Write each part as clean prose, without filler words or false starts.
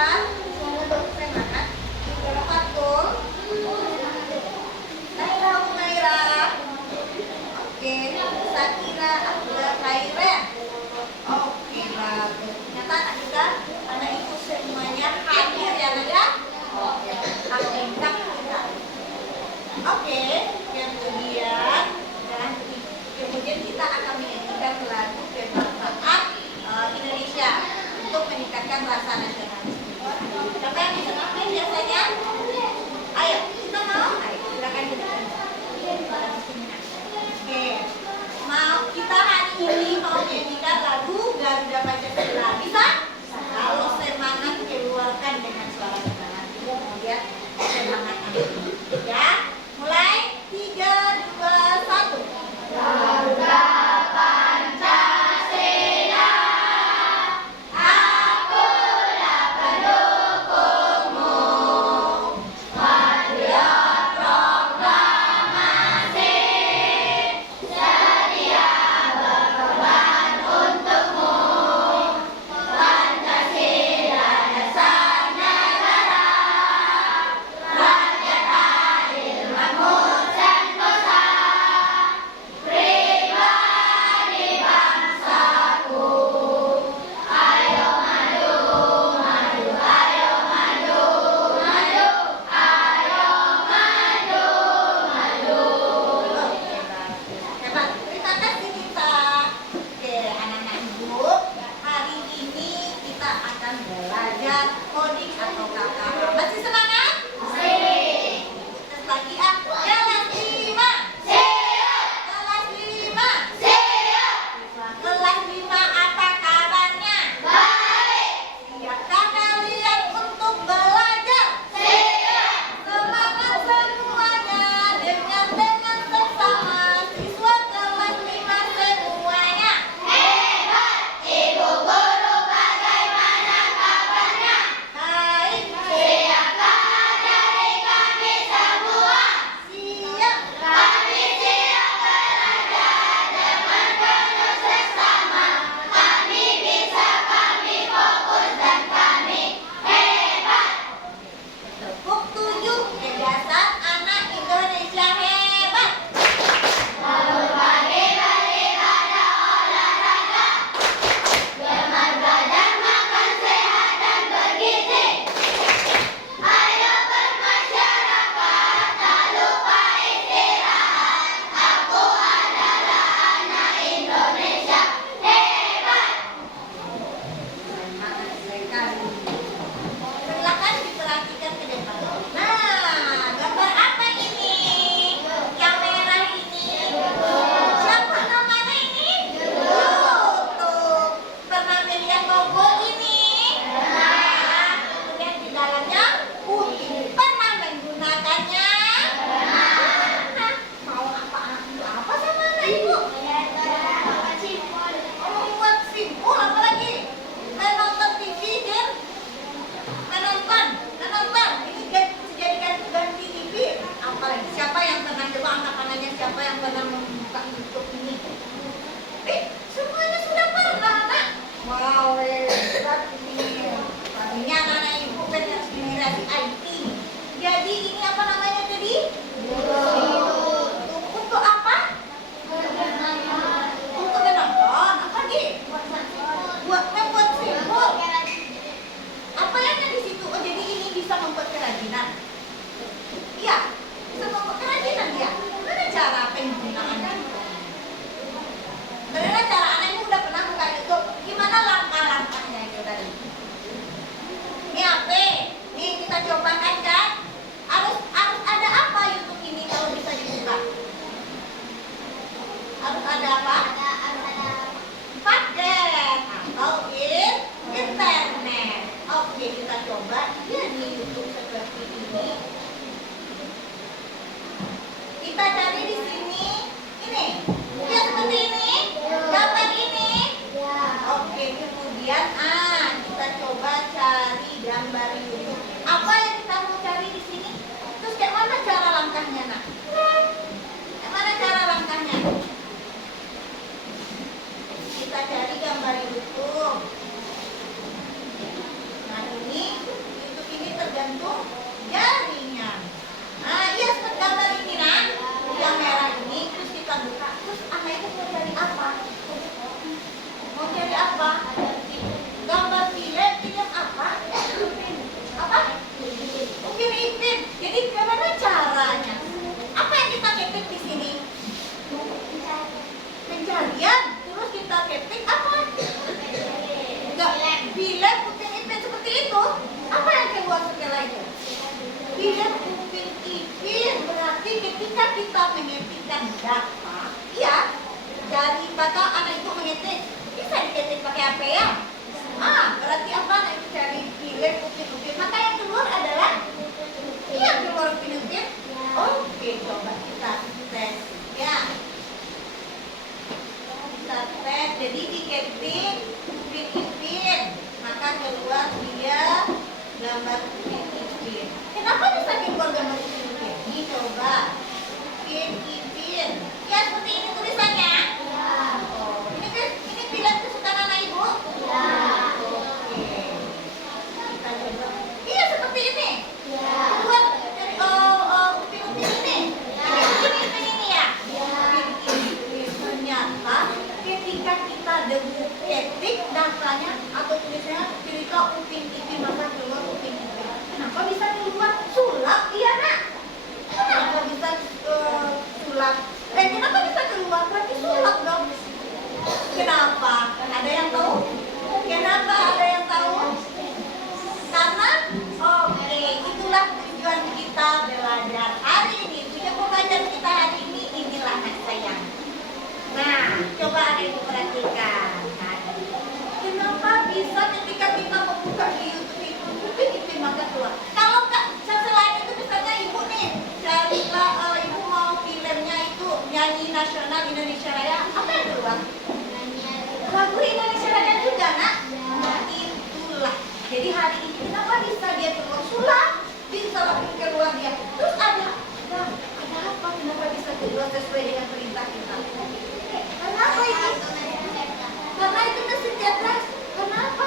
Semangat. Fatul. Naira Umaira. Oke. Sakira Abdul Khaira. Oke, bagus. Ternyata anak kita, anak ibu semuanya hadir ya, Nak ya? Oke, lengkap kita. Oke, kemudian kita akan menyanyikan lagu bermanfaat Indonesia untuk meningkatkan rasa nasionalisme. Siapa yang bisa ngapain biasanya? Ayo, kita mau? Ayo, silakan duduk. Oke, kita hari ini mau menyanyikan lagu Garuda Pancasila. Bisa? Kalau semangat keluarkan dengan suara semangat. Kemudian semangat ya. Mulai 3, 2, 1. Garuda Pancasila, akulah pendukungmu. Patriot proklamasi, sedia berkorban untukmu. Pancasila dasar negara, rakyat adil makmur sentosa. Pribadi bangsaku, ayo maju, maju, ayo maju, maju, ayo maju, maju. Hebat, terima kasih kita. Oke, anak-anak ibu, hari ini kita akan belajar coding atau KKA. Masih semangat? Masih. Terus lagi kelas 5. Kelas 5. Kelas 5 apa kabarnya? Baik. Siapkah kalian untuk belajar? Siap. Semangat semuanya dengan seksama siswa kelas 5 semuanya. Hebat. Ibu guru bagaimana kabarnya? Baik. Siapkah dari kami semua? Siap. Kami siap belajar dengan penuh seksama. Kami bisa, kami fokus dan kami hebat. Tepuk 7 Yayasan Anak Indonesia Hebat. Bangun pagi beribadah olahraga, gemar badan makan sehat dan bergizi. Ayo bermasyarakat, tak lupa istirahat. Aku adalah anak Indonesia hebat. Semangat sekali. Silakan diperhatikan ke depan. Nah, gambar apa ini? Yang merah ini? Siapa namanya ini? YouTube. Pernah melihat logo ini? Pernah. Kemudian di dalamnya putih. Pernah menggunakannya? Pernah. Mau apa sama anak ibu? Membuat simpul, apa lagi? Menonton TV, Jen. Menonton. Ini dijadikan ganti TV. Apalagi siapa yang pernah coba angkat tangannya? Siapa yang pernah membuka YouTube ini? Semuanya sudah pernah, Nak. Wow, hebat ini. Tadinya anak-anak ibu kan harus generasi IT. Jadi ini apa namanya tadi? Untuk apa? Untuk menonton. Apa lagi? Membuat simbol. Apa yang ada di situ? Oh, jadi ini bisa membuat kerajinan. Iya, bisa membuat kerajinan dia. Mana cara penggunaannya? Bagaimana cara anak ibu udah pernah buka YouTube? Gimana langkah-langkahnya itu tadi? Ini apa? Nih kita cobakan kan? Harus ada apa YouTube ini kalau bisa dibuka? Harus ada apa? Paket atau internet. Oke, kita coba ya di YouTube seperti ini. Kita cari di sini. Ini. Ya seperti ini. Gambar ini. Oke, kemudian kita coba cari gambar YouTube. Apa yang kita mau cari di sini? Terus kayak mana cara langkahnya, Nak? Kayak mana cara langkahnya? Kita cari gambar YouTube. Nah, ini jantung jaringan. Nah, iya seperti gambar ini kan, yang merah ini terus kita buka, terus anak itu mau cari apa? Mau cari apa? Gambar film apa? Apa? Mungkin ipin. Jadi gimana caranya? Apa yang kita ketik di sini? Pencarian. Terus kita ketik apa? Enggak. Film, upin, ipin seperti itu. Apa yang keluar setelah itu? Film, upin, ipin. Berarti ketika kita mengetikkan data, ya, dari kata anak itu mengetik, bisa diketik pakai apa ya? Berarti apa? Anak itu cari film, upin, upin. Maka yang keluar adalah yang keluar upin, upin. Oke, coba kita tes ya. Kita tes, jadi diketik upin, ipin. Maka keluar dia gambar upin, ipin. Kenapa bisa keluar gambar upin, ipin? Ini coba upin, ipin. Ya seperti ini tulisannya. Oh, ini film kesukaan anak ibu. Oke. Kita coba. Iya seperti ini. Buat dari upin-upin ini. Ini ya. Upin-upin. Ternyata ketika kita ketik datanya atau tulisannya cerita upin-ipin maka keluar upin-ipin. Kenapa bisa keluar sulap dia nak? Kenapa bisa sulap? Kenapa bisa keluar? Berarti sulap dong. Kenapa? Ada yang tahu? Kenapa ada yang tahu? Karena itulah tujuan kita belajar hari ini. Tujuan pembelajaran kita hari ini inilah anak sayang. Nah, coba ada ibu perhatikan. Kenapa bisa ketika kita membuka di YouTube itu maka keluar? Kalau selain itu misalnya ibu nih, carilah ibu mau filmnya itu nyanyi nasional Indonesia Raya, apa yang keluar? Lagu Indonesia Raya juga nak? Nah itulah. Jadi hari ini kenapa bisa dia keluar sulap? Bisa langsung keluar dia. Terus ada apa? Kenapa bisa keluar sesuai dengan perintah kita? Kenapa itu? Karena itu mesin cerdas. Kenapa?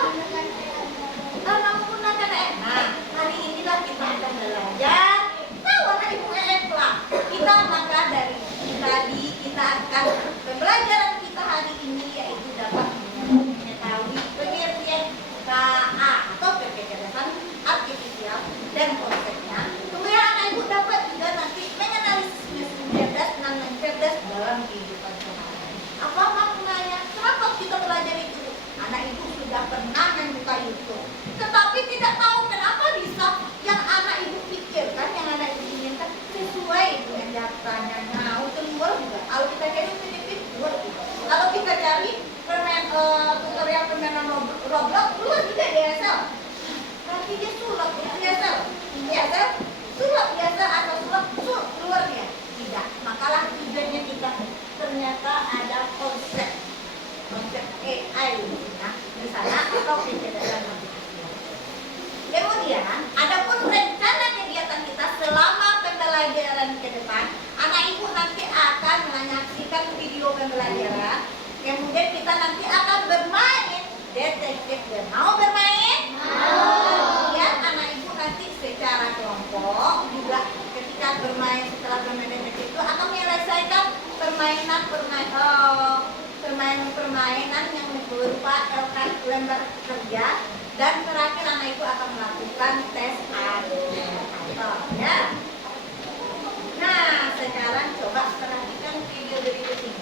Karena menggunakan nah, hari inilah kita akan belajar. Tahu anak ibu lah. Kita maka dari tadi kita akan pembelajaran kita hari ini yaitu dapat mengetahui pengertian KA atau kecerdasan artifisial dan konsepnya. Kemudian anak ibu dapat juga nanti menganalisis mesin cerdas dan non-cerdas dalam kehidupan sehari-hari. Apa maknanya? Kenapa kita belajar itu? Anak ibu sudah pernah membuka YouTube, tetapi tidak tahu kenapa bisa yang anak ibu pikirkan, yang anak ibu inginkan sesuai dengan datanya. Nah, keluar juga. Kalau kita cari sedikit keluar juga. Kalau kita cari tutorial permainan Roblox keluar juga DSL. Berarti dia sulap DSL. DSL sulap biasa atau sulap keluar dia. Tidak. Makalah tujuannya kita ternyata ada konsep AI di sana atau kecerdasan artifisial. Kemudian, adapun rencana kegiatan kita selama pembelajaran ke depan, anak ibu nanti akan menyaksikan video pembelajaran. Kemudian kita nanti akan bermain detektif. Mau bermain? Mau. Ya, anak ibu nanti secara kelompok juga ketika bermain setelah bermain detektif itu akan menyelesaikan permainan yang berupa lembar kerja dan terakhir anak ibu akan melakukan tes ADN ya. Nah, sekarang coba perhatikan video berikut ini.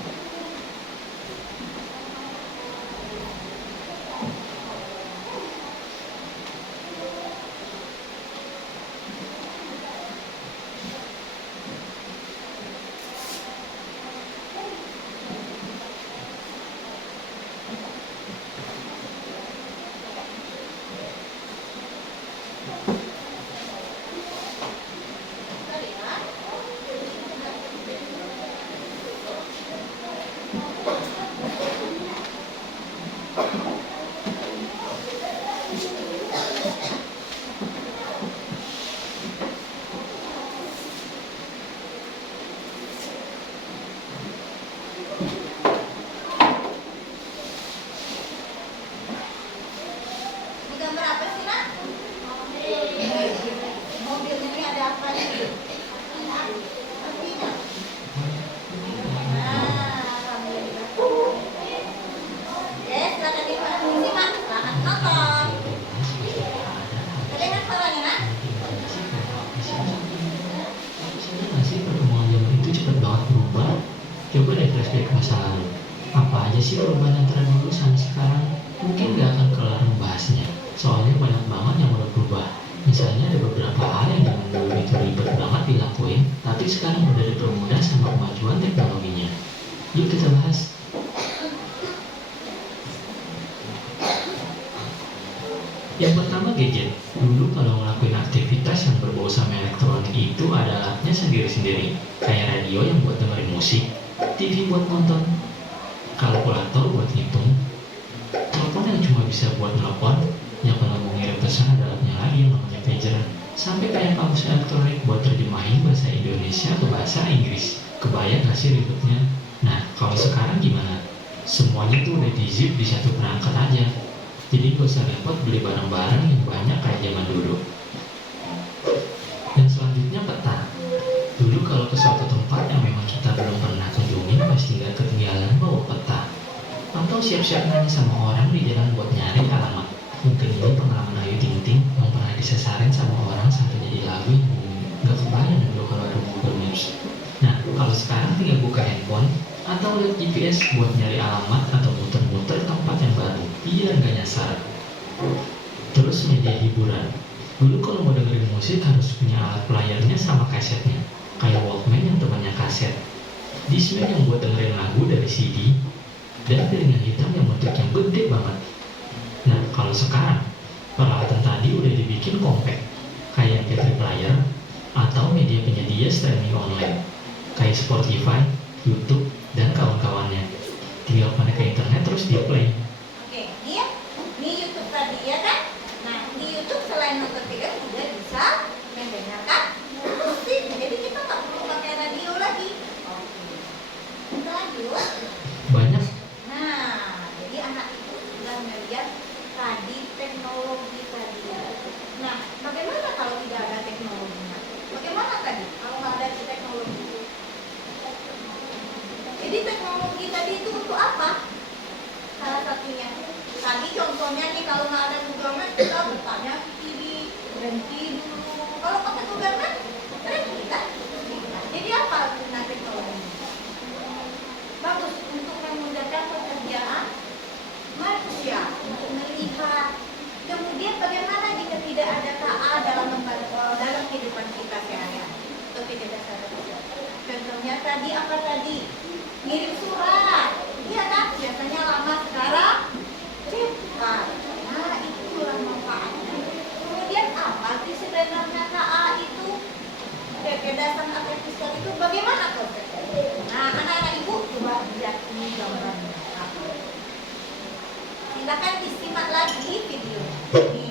Gambar apa sih, Nak? mobilnya ini ada apa nih? Artinya. Alhamdulillah. Oke, silakan disimak. Selamat nonton. Terdengar suaranya, Nak? Masih perkembangan zaman itu cepat banget berubah. Coba deh flashback ke masa lalu. Apa aja sih perubahan antara dulu sama sekarang? Mungkin gak akan kelar membahasnya. Soalnya banyak banget yang udah berubah. Misalnya ada beberapa hal yang zaman dulu itu ribet banget dilakuin, tapi sekarang udah dipermudah sama kemajuan teknologinya. Yuk kita bahas. Yang pertama gadget. Dulu kalau ngelakuin aktivitas yang berbau sama elektronik itu ada alatnya sendiri-sendiri. Kayak radio yang buat dengerin musik, TV buat nonton, kalkulator buat ngitung, telepon yang cuma bisa buat telepon, yang kalau mau ngirim pesan ada alatnya lagi yang namanya pager. Sampai kayak kamus elektronik buat terjemahin bahasa Indonesia ke bahasa Inggris. Kebayang gak sih ribetnya? Nah, kalau sekarang gimana? Semuanya tuh udah di-zip di satu perangkat aja. Jadi gak usah repot beli barang-barang yang banyak kayak zaman dulu. Dan selanjutnya peta. Dulu kalau ke suatu tempat yang memang kita belum pernah kunjungi, pasti gak ketinggalan bawa peta. Atau siap-siap nanya sama orang di jalan buat nyari alamat. Mungkin ini pengalaman Ayu Ting Ting yang pernah disesarin sama orang sampai jadi lagu yang gak kebayang dulu kalau ada Google Maps. Nah, kalau sekarang tinggal buka handphone atau lihat GPS buat nyari alamat atau muter-muter tempat yang baru, biar gak nyasar. Terus media hiburan. Dulu kalau mau dengerin musik harus punya alat playernya sama kasetnya, kayak Walkman yang temannya kaset, Discman yang buat dengerin lagu dari CD, dan piringan hitam yang bentuknya gede banget. Nah, kalau sekarang peralatan tadi udah dibikin compact, kayak MP3 player atau media penyedia streaming online, kayak Spotify, YouTube, dan kawan-kawannya. Tinggal connect ke internet terus dia play. Oke, ini YouTube tadi ya kan? Nah, di YouTube selain nonton video juga bisa mendengarkan musik. Jadi kita nggak perlu pakai radio lagi. Oke. Kita lanjut. Banyak. Nah, jadi anak itu sudah melihat tadi teknologi tadi. Nah, bagaimana kalau tidak ada teknologinya? Bagaimana tadi kalau nggak ada teknologi? Jadi teknologi tadi itu untuk apa? Salah satunya tadi contohnya nih, kalau nggak ada Google Maps kita bertanya ke kiri, berhenti dulu. Kalau pakai Google Maps berhenti kan? Jadi apa guna teknologi? Bagus untuk memudahkan pekerjaan manusia, untuk melihat. Kemudian bagaimana jika tidak ada KA dalam kehidupan kita sehari-hari atau kehidupan sehari-hari? Contohnya tadi apa tadi? Ngirim surat, iya kan? Biasanya lama, sekarang cepat. Nah, itulah manfaatnya. Kemudian apa sih sebenarnya KA itu? Kecerdasan artifisial itu bagaimana konsepnya? Nah, anak-anak ibu coba lihat ini gambarnya. Silakan disimak lagi video ini.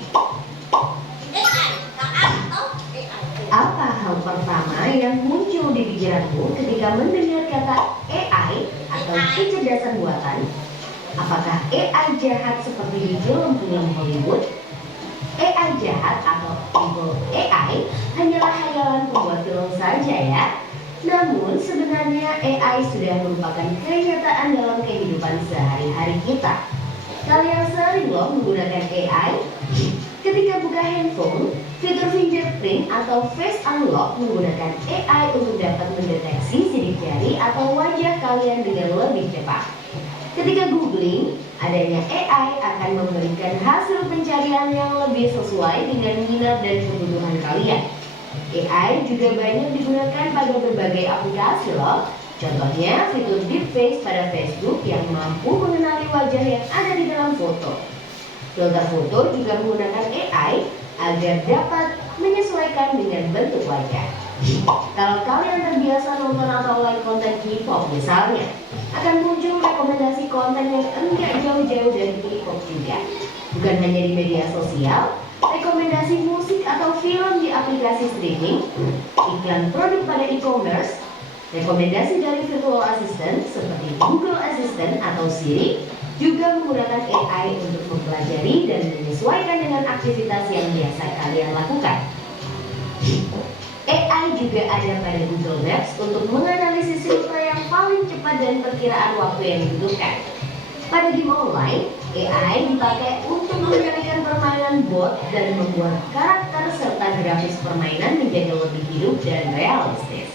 AI, KA atau AI? Apa hal pertama yang muncul di pikiranmu ketika mendengar kata AI atau kecerdasan buatan? Apakah AI jahat seperti di film-film Hollywood? AI jahat atau evil AI hanyalah hayalan pembuat film saja ya. Namun sebenarnya AI sudah merupakan kenyataan dalam kehidupan sehari-hari kita. Kalian sering loh menggunakan AI? Ketika buka handphone, fitur fingerprint atau face unlock menggunakan AI untuk dapat mendeteksi sidik jari atau wajah kalian dengan lebih cepat. Ketika googling, adanya AI akan memberikan hasil pencarian yang lebih sesuai dengan minat dan kebutuhan kalian. AI juga banyak digunakan pada berbagai aplikasi loh. Contohnya fitur deepfake pada Facebook yang mampu mengenali wajah yang ada di dalam foto. Filter foto juga menggunakan AI agar dapat menyesuaikan dengan bentuk wajah. Kalau kalian terbiasa nonton atau like konten K-pop misalnya, akan muncul rekomendasi konten yang enggak jauh-jauh dari K-pop juga. Bukan hanya di media sosial, rekomendasi musik atau film di aplikasi streaming, iklan produk pada e-commerce, rekomendasi dari virtual assistant seperti Google Assistant atau Siri juga menggunakan AI untuk mempelajari dan menyesuaikan dengan aktivitas yang biasa kalian lakukan. AI juga ada pada Google Maps untuk menganalisis rute yang paling cepat dan perkiraan waktu yang dibutuhkan. Pada game online, AI dipakai untuk mengendalikan permainan bot dan membuat karakter serta grafis permainan menjadi lebih hidup dan realistis.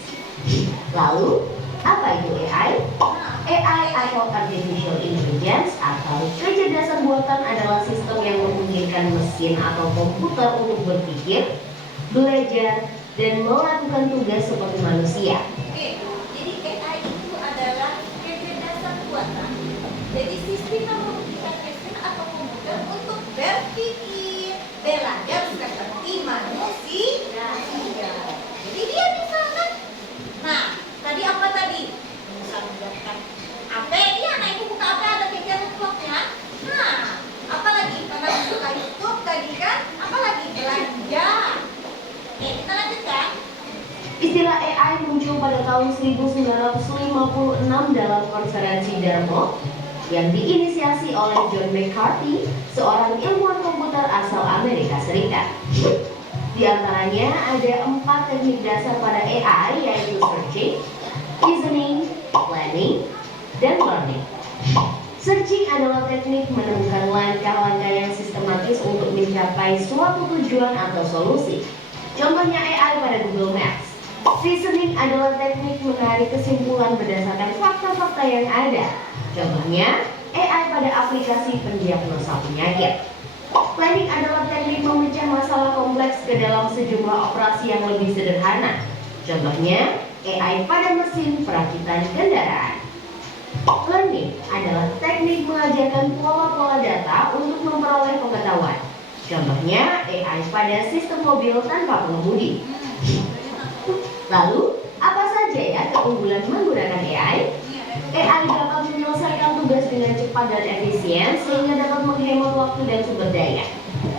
Lalu, apa itu AI? AI atau Artificial Intelligence atau kecerdasan buatan adalah sistem yang memungkinkan mesin atau komputer untuk berpikir, belajar, dan melakukan tugas seperti manusia. Oke, jadi AI itu adalah kecerdasan buatan. Jadi sistem yang memungkinkan mesin atau komputer untuk berpikir, belajar seperti manusia. Jadi dia bisa kan? Nah, tadi apa tadi? Bisa membuatkan AP, iya, nah ibu buka AP ada kegiatan vlognya. Nah, apalagi karena buka YouTube tadi kan, apalagi belanja. Oke, kita lanjutkan. Istilah AI muncul pada tahun 1956 dalam konferensi Dartmouth yang diinisiasi oleh John McCarthy, seorang ilmuwan komputer asal Amerika Serikat. Di antaranya ada 4 teknik dasar pada AI, yaitu searching, reasoning, planning, dan learning. Searching adalah teknik menemukan langkah-langkah yang sistematis untuk mencapai suatu tujuan atau solusi. Contohnya AI pada Google Maps. Reasoning adalah teknik menarik kesimpulan berdasarkan fakta-fakta yang ada. Contohnya AI pada aplikasi pendiagnosa penyakit. Planning adalah teknik memecah masalah kompleks ke dalam sejumlah operasi yang lebih sederhana. Contohnya AI pada mesin perakitan kendaraan. Learning adalah teknik mengajarkan pola-pola data untuk memperoleh pengetahuan. Contohnya AI pada sistem mobil tanpa pengemudi. Lalu, apa saja ya keunggulan menggunakan AI? AI dapat menyelesaikan tugas dengan cepat dan efisien sehingga dapat menghemat waktu dan sumber daya.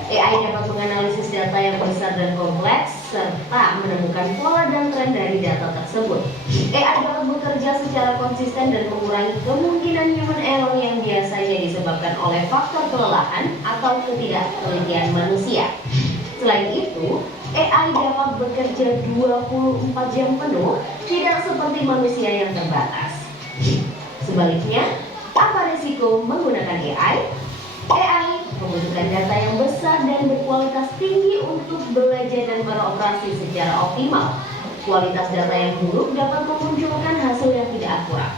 AI dapat menganalisis data yang besar dan kompleks serta menemukan pola dan tren dari data tersebut. AI dapat bekerja secara konsisten dan mengurangi kemungkinan human error yang biasanya disebabkan oleh faktor kelelahan atau ketidaktelitian manusia. Selain itu, AI dapat bekerja 24 jam penuh, tidak seperti manusia yang terbatas. Sebaliknya, apa risiko menggunakan AI? AI membutuhkan data yang besar dan berkualitas tinggi untuk belajar dan beroperasi secara optimal. Kualitas data yang buruk dapat memunculkan hasil yang tidak akurat.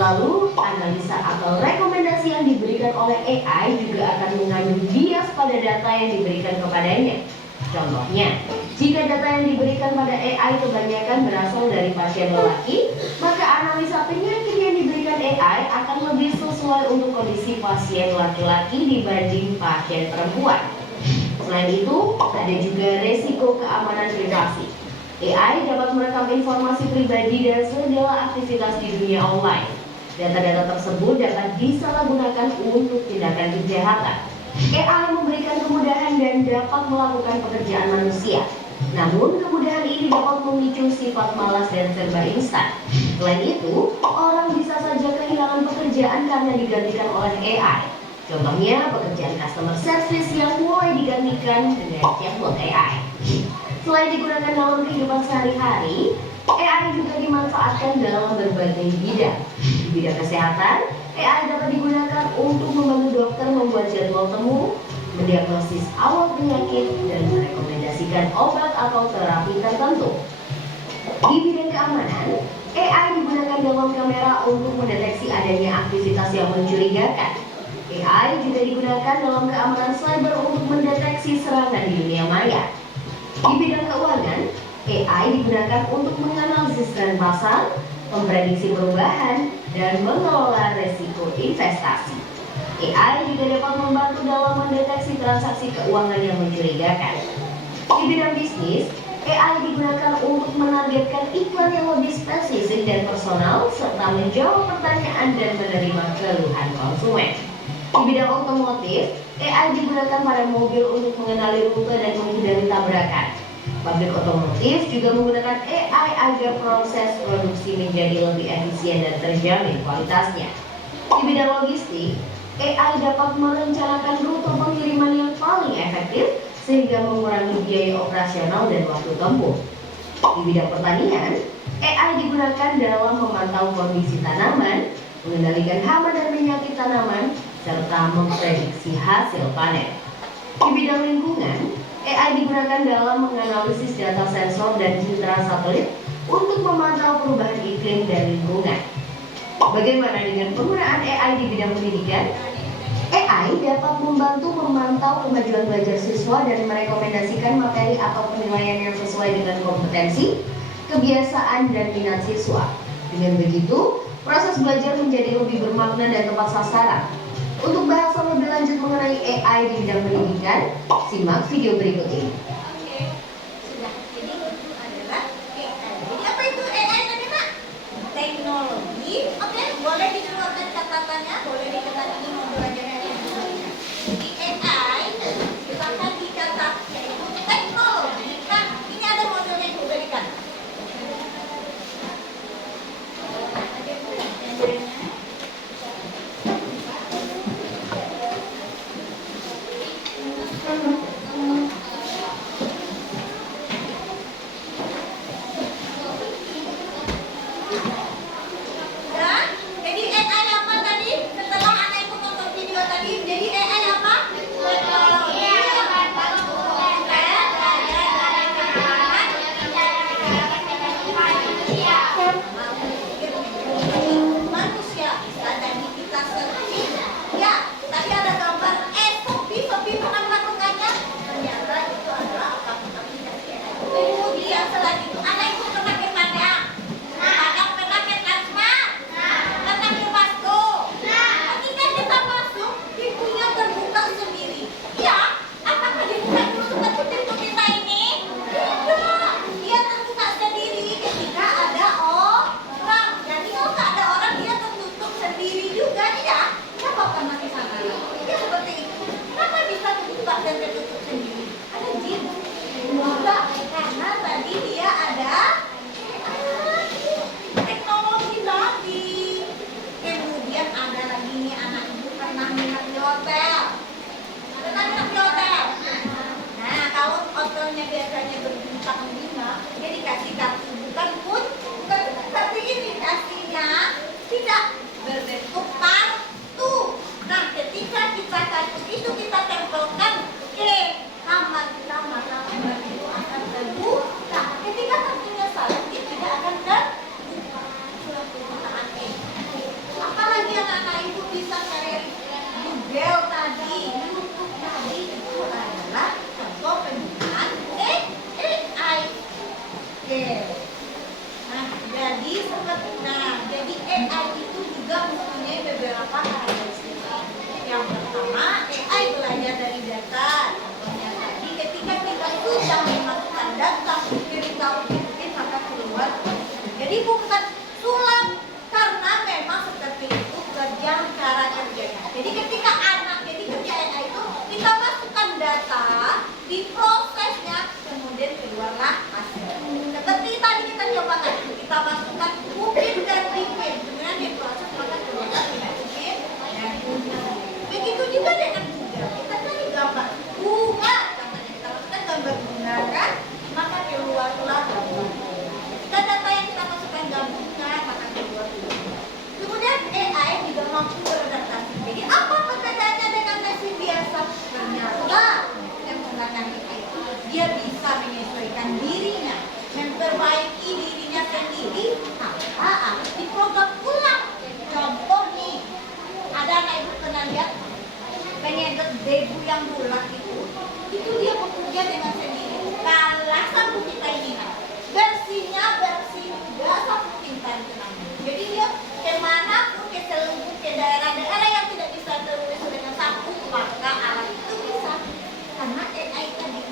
Lalu, analisa atau rekomendasi yang diberikan oleh AI juga akan mengandung bias pada data yang diberikan kepadanya. Contohnya, jika data yang diberikan pada AI kebanyakan berasal dari pasien lelaki, maka analisa penyakit yang diberikan AI akan lebih sesuai untuk kondisi pasien laki-laki dibanding pasien perempuan. Selain itu, ada juga resiko keamanan privasi. AI dapat merekam informasi pribadi dan segala aktivitas di dunia online. Data-data tersebut dapat disalahgunakan untuk tindakan kejahatan. AI memberikan kemudahan dan dapat melakukan pekerjaan manusia. Namun, kemudahan ini dapat memicu sifat malas dan serba instan. Selain itu, orang bisa saja kehilangan pekerjaan karena digantikan oleh AI. Contohnya, pekerjaan customer service yang mulai digantikan dengan chatbot AI. Selain digunakan dalam kehidupan sehari-hari, AI juga dimanfaatkan dalam berbagai bidang. Di bidang kesehatan, AI dapat digunakan untuk membantu dokter membuat jadwal temu, mendiagnosis awal penyakit, dan merekomendasikan obat atau terapi tertentu. Di bidang keamanan, AI digunakan dalam kamera untuk mendeteksi adanya aktivitas yang mencurigakan. AI juga digunakan dalam keamanan cyber untuk mendeteksi serangan di dunia maya. Di bidang keuangan, AI digunakan untuk menganalisis tren pasar, memprediksi perubahan, dan mengelola resiko investasi. AI juga dapat membantu dalam mendeteksi transaksi keuangan yang mencurigakan. Di bidang bisnis, AI digunakan untuk menargetkan iklan yang lebih spesifik dan personal, serta menjawab pertanyaan dan menerima keluhan konsumen. Di bidang otomotif, AI digunakan pada mobil untuk mengenali rute dan menghindari tabrakan. Pabrik otomotif juga menggunakan AI agar proses produksi menjadi lebih efisien dan terjamin kualitasnya. Di bidang logistik, AI dapat merencanakan rute pengiriman yang paling efektif sehingga mengurangi biaya operasional dan waktu tempuh. Di bidang pertanian, AI digunakan dalam memantau kondisi tanaman, mengendalikan hama dan penyakit tanaman, serta memprediksi hasil panen. Di bidang lingkungan, AI digunakan dalam menganalisis data sensor dan citra satelit untuk memantau perubahan iklim dan lingkungan. Bagaimana dengan penggunaan AI di bidang pendidikan? AI dapat membantu memantau kemajuan belajar siswa dan merekomendasikan materi atau penilaian yang sesuai dengan kompetensi, kebiasaan, dan minat siswa. Dengan begitu, proses belajar menjadi lebih bermakna dan tepat sasaran. Untuk bahasa lebih lanjut mengenai AI di bidang pendidikan, simak video berikut ini. Oke, sudah. Jadi itu adalah AI. Jadi apa itu AI tadi, Pak? Teknologi. Oke, boleh dikeluarkan catatannya, boleh dicatat ini mau belajarnya. Jadi AI silahkan dicatat yaitu teknologi. Nah, ini ada modelnya yang diberikan. Dan jadi AI apa tadi? Setelah anak ikut nonton video tadi, jadi AI apa? Teknologi yang membantu komputer, daya dari keamanan, manusia bisa dari kita sendiri. Ya, tadi ada gambar Sophie pernah melakukannya. Ternyata itu adalah aplikasi AI. Kemudian selanjutnya anak ikut pernah ke mana? Pernah ke Transmart? Pernah ke Masko? Ketika kita masuk, pintunya terbuka sendiri. Ya, apakah dibuka dulu seperti pintu kita ini? Tidak, dia terbuka sendiri ketika ada orang. Jadi kalau nggak ada orang, dia tertutup sendiri juga, tidak? Siapa pernah ke sana? Ya seperti itu. Kenapa bisa terbuka dan tertutup sendiri? Ada jin? Enggak, karena tadi dia ada teknologi tadi. Kemudian ada lagi nih anak ibu pernah nginep di hotel. Pernah nginep di hotel? Nah, kalau hotelnya biasanya berbintang 5, dia dikasih kartu bukan seperti ini kasihnya, tidak berbentuk kartu. Nah, ketika kita kartu itu kita tempelkan ke kamar kita, maka kamar itu akan terbuka. Ketika kartunya salah, dia tidak akan terbuka. Itulah penggunaan AI. Apalagi anak-anak ibu bisa cari Google tadi, YouTube tadi, itu adalah contoh penggunaan AI. Oke. Nah, jadi AI itu juga mempunyai beberapa karakteristik. Yang pertama, AI belajar dari data. Contohnya tadi, ketika kita sudah memasukkan data, kita ikutin maka keluar. Jadi bukan sulap, karena memang seperti itu kerja cara kerjanya. Jadi ketika kerja AI itu kita masukkan data, diprosesnya, kemudian keluarlah hasil. Seperti tadi kita cobakan, kita masukkan upin dan dipin, kemudian diproses maka keluarlah upin dan dipin. Begitu juga dengan Google, kita cari gambar bunga, contohnya kita masukkan gambar bunga kan, maka keluarlah gambar. Kita data yang kita masukkan bunga, maka keluar bunga. Kemudian AI juga mampu beradaptasi. Jadi apa perbedaannya dengan mesin biasa? Ternyata yang menggunakan AI dia bisa menyesuaikan dirinya, memperbaiki dirinya sendiri tanpa harus diprogram ulang. Contoh nih, ada anak ibu pernah lihat penyedot debu yang bulat itu dia bekerja dengan sendiri. Kalah sapu kita ini, bersihnya bersih juga sapu kita itu namanya. Jadi dia kemanapun, ke seluruh ke daerah-daerah yang tidak bisa terus dengan sapu, maka alat itu bisa karena AI tadi.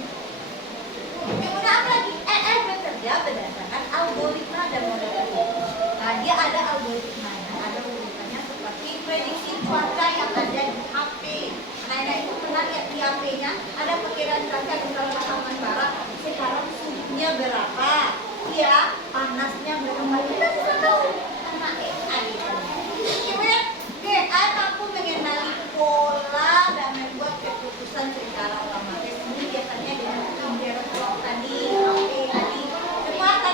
Kemudian apa lagi? AI bekerja berdasarkan algoritma dan model. Nah, dia ada algoritmanya seperti prediksi cuaca yang ada di HP. Nah, itu pernah lihat di HP-nya ada perkiraan cuaca di Kalimantan Barat. Sekarang suhunya berapa? Ya, panasnya berapa? Kita bisa tahu karena AI. Kemudian AI mampu mengenali pola dan membuat keputusan secara otomatis. Ini biasanya dengan tadi HP tadi. Semua akan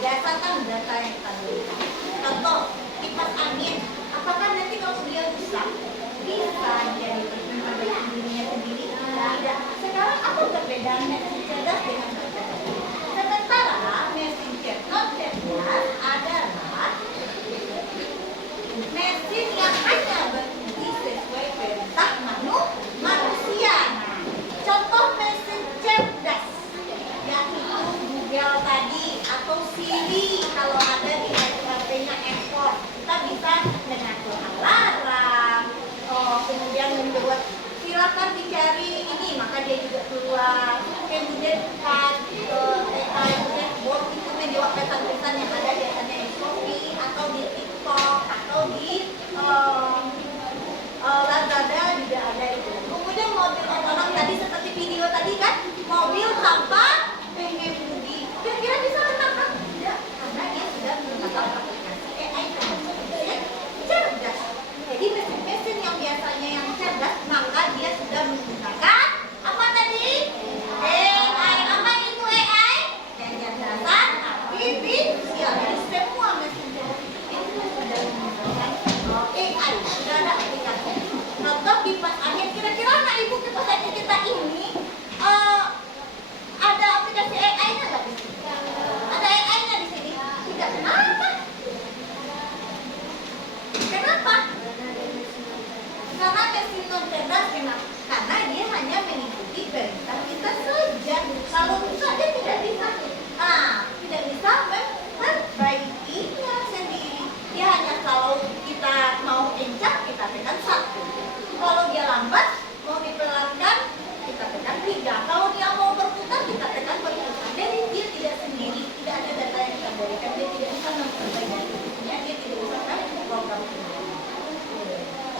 berdasarkan data yang kita berikan. Contoh, kipas angin, apakah nanti kalau dia rusak bisa jadi memperbaiki dirinya sendiri? Tidak. Sekarang apa perbedaan mesin cerdas dengan non cerdas? Sementara mesin non cerdas adalah mesin yang hanya berfungsi sesuai perintah manusia. Contoh mesin cerdas yaitu Google tadi atau Siri kalau ada di HP-nya Apple, kita bisa mengatur alarm, kemudian membuat silakan dicari ini maka dia juga keluar, kemudian bukan AI chatbot itu menjawab pesan-pesan yang ada biasanya di Shopee atau di TikTok atau di Lazada juga ada itu. Kemudian mobil otonom tadi seperti video tadi kan, mobil tanpa pengemudi. Kira-kira bisa menangkap? Tidak, karena dia sudah menggunakan aplikasi AI termasuk mesin cerdas. Jadi mesin-mesin yang biasanya yang cerdas, maka dia sudah menggunakan apa tadi? AI. Apa itu AI? Kecerdasan artifisial. Jadi semua mesin cerdas itu sudah menggunakan AI. Sudah ada aplikasi. Contoh kipas angin. Kira-kira anak ibu kipas angin kita ini ada aplikasi AI-nya nggak di sini? Ada AI-nya di sini? Tidak. Kenapa? Kenapa? Karena mesin non cerdas kenapa? Karena dia hanya mengikuti perintah kita saja. Kalau rusak dia tidak bisa, tidak bisa memperbaikinya sendiri. Dia hanya kalau kita mau kencang kita tekan 1. Kalau dia lambat mau dipelankan kita tekan 3. Kalau dia mau berputar kita tekan berputar. Jadi dia tidak sendiri, tidak ada data yang kita berikan. Dia tidak bisa memperbaikinya, dia tidak bisa memprogram.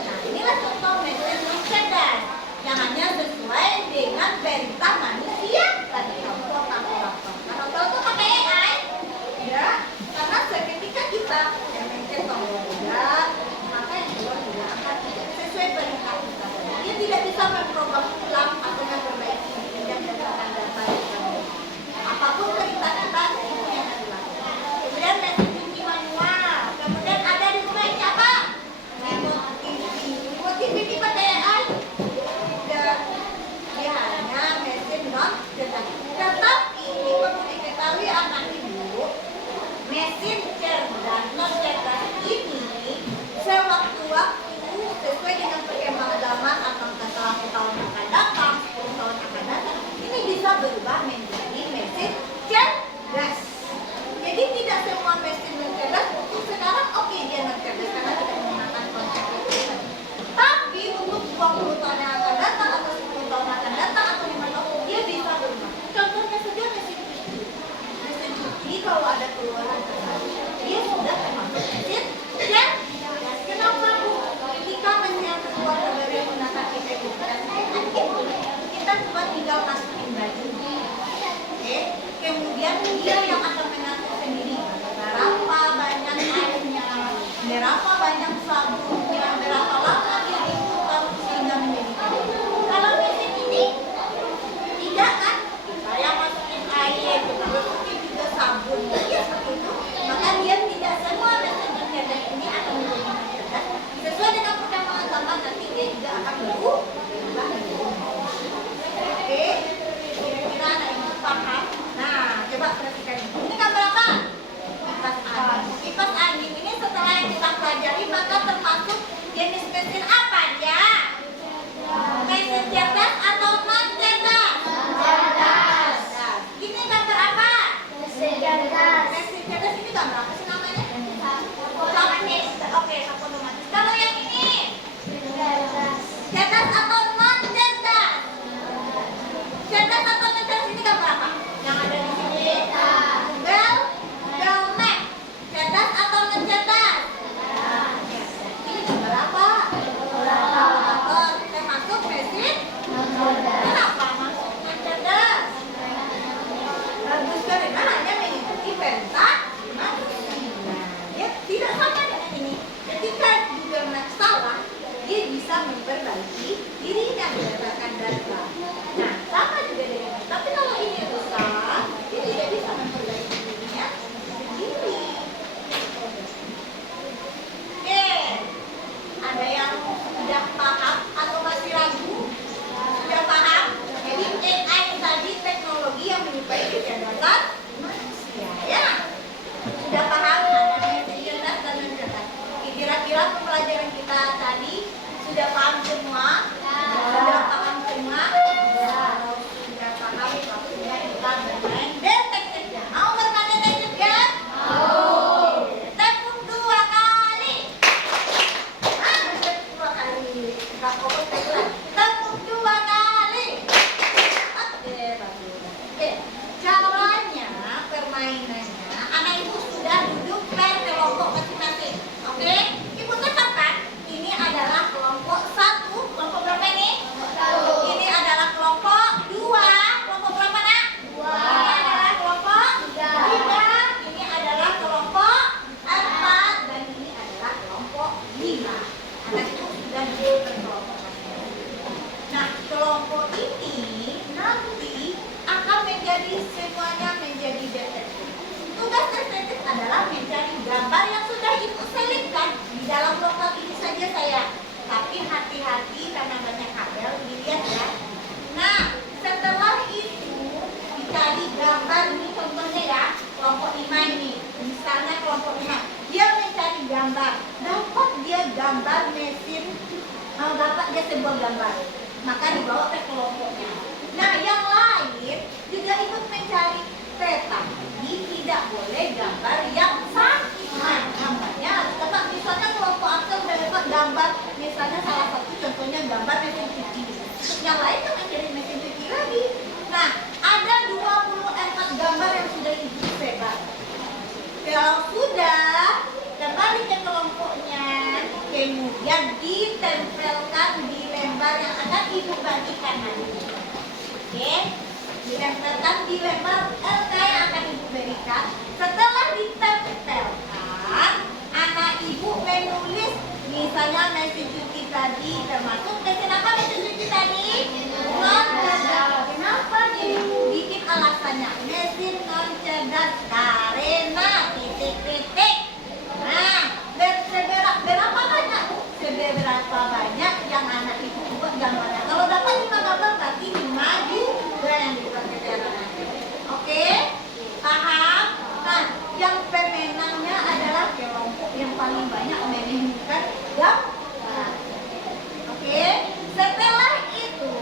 Nah, inilah contoh mesin non cerdas yang hanya sesuai dengan perintah manusia tadi kalkulator. Kalau itu pakai AI, ya, karena seketika kita yang mencet tombol udah, maka yang keluar juga akan tidak sesuai perintah kita. Dia tidak bisa memprogram ulang atau memperbaiki dan berdasarkan data yang kita berikan. Apapun perintah kita itu yang akan dilakukan. Kemudian mesin cuci manual. Kemudian ada di rumah ini apa? Remote TV pakai AI? Tidak. Dia hanya mesin non cerdas. Tetapi perlu diketahui anak ibu, mesin cerdas non cerdas ini sewaktu-waktu sesuai dengan perkembangan zaman atau setelah 1 tahun akan datang, 10 tahun akan datang, ini bisa berubah menjadi mesin cerdas. Jadi tidak semua mesin non cerdas untuk sekarang oke dia non cerdas karena tidak menggunakan konsep itu. Tapi untuk 20 tahun yang akan datang atau 10 tahun yang akan datang atau 5 tahun dia bisa berubah. Contohnya saja mesin cuci. Mesin cuci kalau ada keluaran dia sudah termasuk mesin cerdas. Kenapa Bu? Ketika mesin keluar dari menggunakan kita cuma tinggal masukin baju. Oke. Kemudian dia yang akan mengatur sendiri berapa banyak airnya, berapa banyak sabunnya, berapa lama dia diputar sehingga menjadi cantik. Kalau mesin ini tidak kan? Kita yang masukin air, kita masukin juga sabun, ya seperti itu. Maka dia tidak semua mesin cerdas ini akan menjadi cerdas. Sesuai dengan perkembangan zaman nanti dia juga akan berubah. Oke, kira-kira anak ibu paham? Nah, coba perhatikan ini gambar apa? Kipas angin. Kipas angin ini setelah yang kita pelajari maka termasuk jenis mesin apa dia? Mesin cerdas atau non cerdas? Cerdas. Ini gambar apa? Mesin cerdas. Mesin cerdas ini gambar apa sih namanya? Oke, otomatis. Kalau yang ini? Cerdas. Cerdas atau non cerdas? Cerdas atau non cerdas ini gambar apa? Yang ada di sini? Google Map. Cerdas atau non cerdas? Ini gambar apa? adalah mencari gambar yang sudah ibu selipkan di dalam kelompok ini saja saya. Tapi hati-hati karena banyak kabel, dilihat ya. Nah, setelah itu dicari gambar ini contohnya ya, kelompok 5 ini. Misalnya kelompok 5, dia mencari gambar, dapat dia gambar mesin, dapat dia sebuah gambar, maka dibawa ke kelompoknya. Nah, yang lain juga ikut mencari, tetapi tidak boleh gambar yang sakit. Nah, gambarnya harus dapat. Misalnya kelompok aktor sudah dapat gambar, misalnya salah satu contohnya gambar mesin cuci, yang lain kan mencari mesin cuci lagi. Nah, ada 24 gambar yang sudah ibu sebar. Kalau sudah, kembali ke kelompoknya, kemudian ditempelkan di lembar yang akan ibu bagikan nanti. Oke, ditempelkan di lembar LK yang akan ibu berikan. Setelah ditempelkan, anak ibu menulis, misalnya mesin cuci tadi, termasuk mesin apa mesin cuci tadi? Non cerdas. Kenapa ibu bikin alasannya? Mesin non cerdas karena titik-titik. Nah, berapa banyak? Seberapa banyak yang anak ibu buat gambarnya? Kalau dapat 5 gambar berarti 5 juga yang dibuat keterangan. Oke? Paham? Nah, yang pemenangnya adalah kelompok yang paling banyak menemukan gambar. Oke? Setelah itu,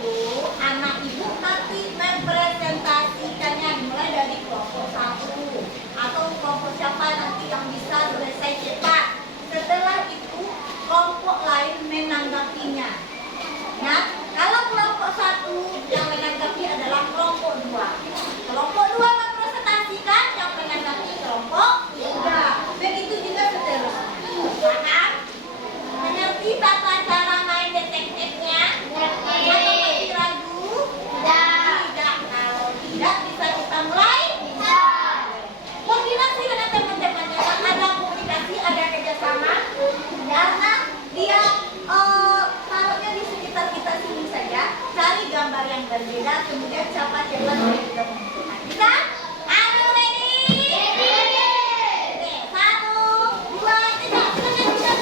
anak ibu nanti mempresentasikannya dimulai dari kelompok 1 atau kelompok siapa nanti yang bisa selesai cepat. Setelah itu, kelompok lain menanggapinya. Nah, kalau kelompok 1 yang menanggapi adalah kelompok 2. Kelompok 2 mempresentasikan, yang menanggapi kelompok 3. Begitu juga seterusnya. Paham? Mengerti tata cara main detektifnya? Atau masih ragu? Tidak. Kalau tidak, bisa kita mulai? Bisa. Koordinasi dengan teman-temannya, ada komunikasi, ada kerjasama, karena dia taruhnya di sekitar kita sini saja, cari gambar yang berbeda, kemudian cepat kita menentukan. Bisa? Are you ready? Oke, 1, 2, 3, silakan.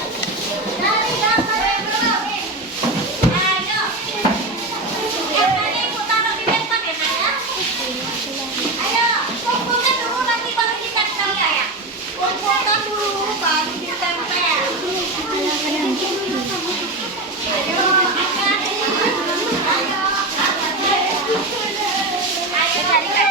Cari gambar yang belum. Ayo. Tadi ibu taruh di depan ya, Nak ya. Ayo, kumpulkan dulu nanti baru ditempel ya. Kumpulkan dulu baru ditempel. Ayo, ayo carikan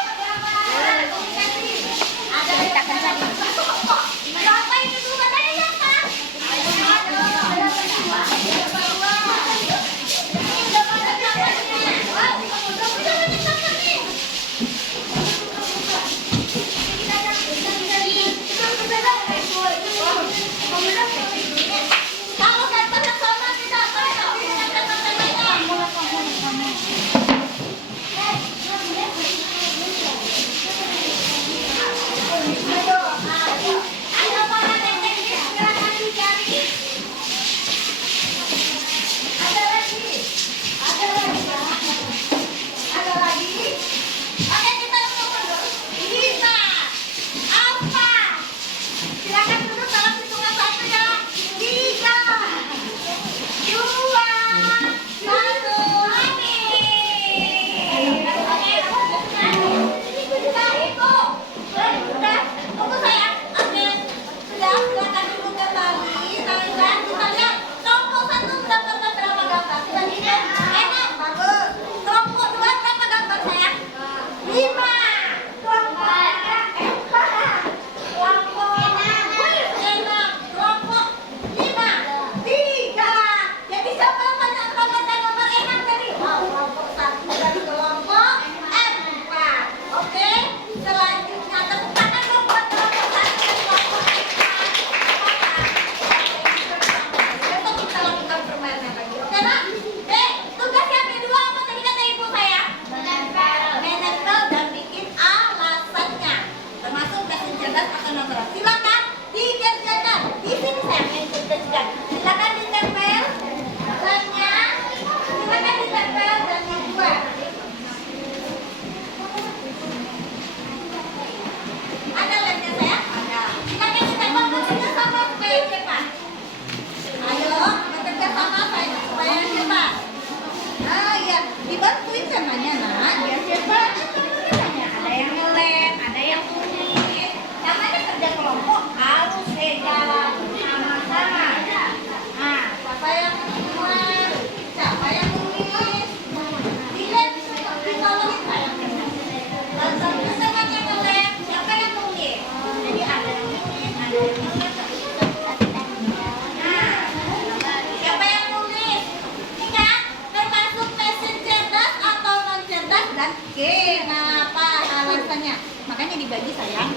yang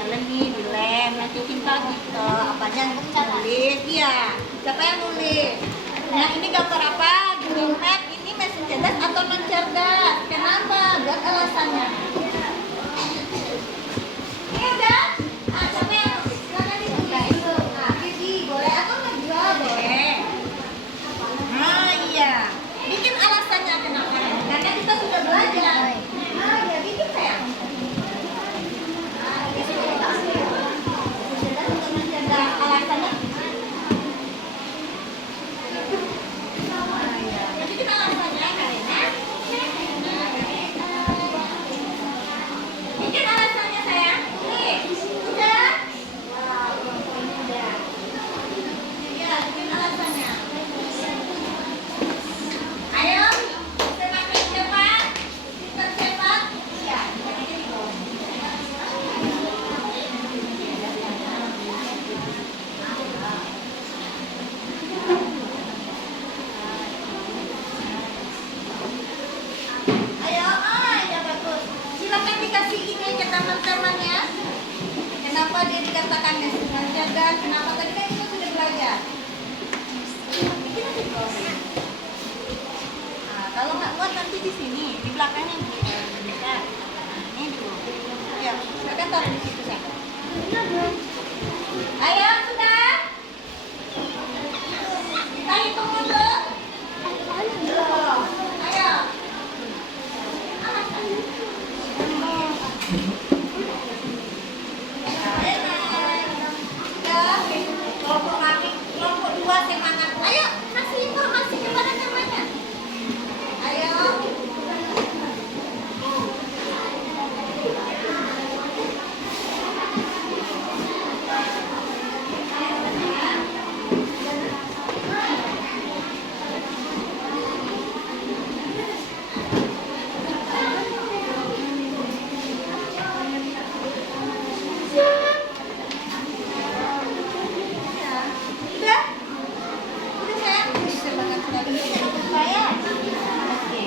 nelen nih di lem, nanti kita gitu, apanya nulis, iya. Siapa yang nulis? Nah ini gambar apa? Google Map, ini mesin cerdas atau non cerdas? Kenapa? Buat alasannya. Ini udah? Ah, siapa yang nulis? Silakan ditulis. Nah, Bibi boleh atau Najwa boleh. Nah iya, bikin alasannya kenapa? Karena kita sudah belajar. Nah ya bikin sayang. Nah, ini sudah pasti. Cerdas atau non cerdas? Alasannya? Bikin alasannya Karina. Bikin alasannya sayang. Nih, udah? Wow, ini udah. Iya, bikin alasannya. Ayo, semakin cepat, tercepat. Iya, ini di bawah. Ayo, ya bagus. Silakan dikasih ini ke teman-teman ya. Kenapa dia dikatakan mesin cerdas? Kenapa tadi kan kita sudah belajar? Bikin aja di bawah. Nah, kalau nggak kuat nanti di sini, di belakangnya bisa. Nah, ini dulu. Ayo, silakan taruh di situ saya. Ayo, sudah. Kita hitung dulu. Ayo. Kelompok kami, kelompok 2 semangat. Ayo, kasih informasi kepada temannya. Ayo. Udah? Udah sayang? Semangat sekali. Kenapa saya? Oke.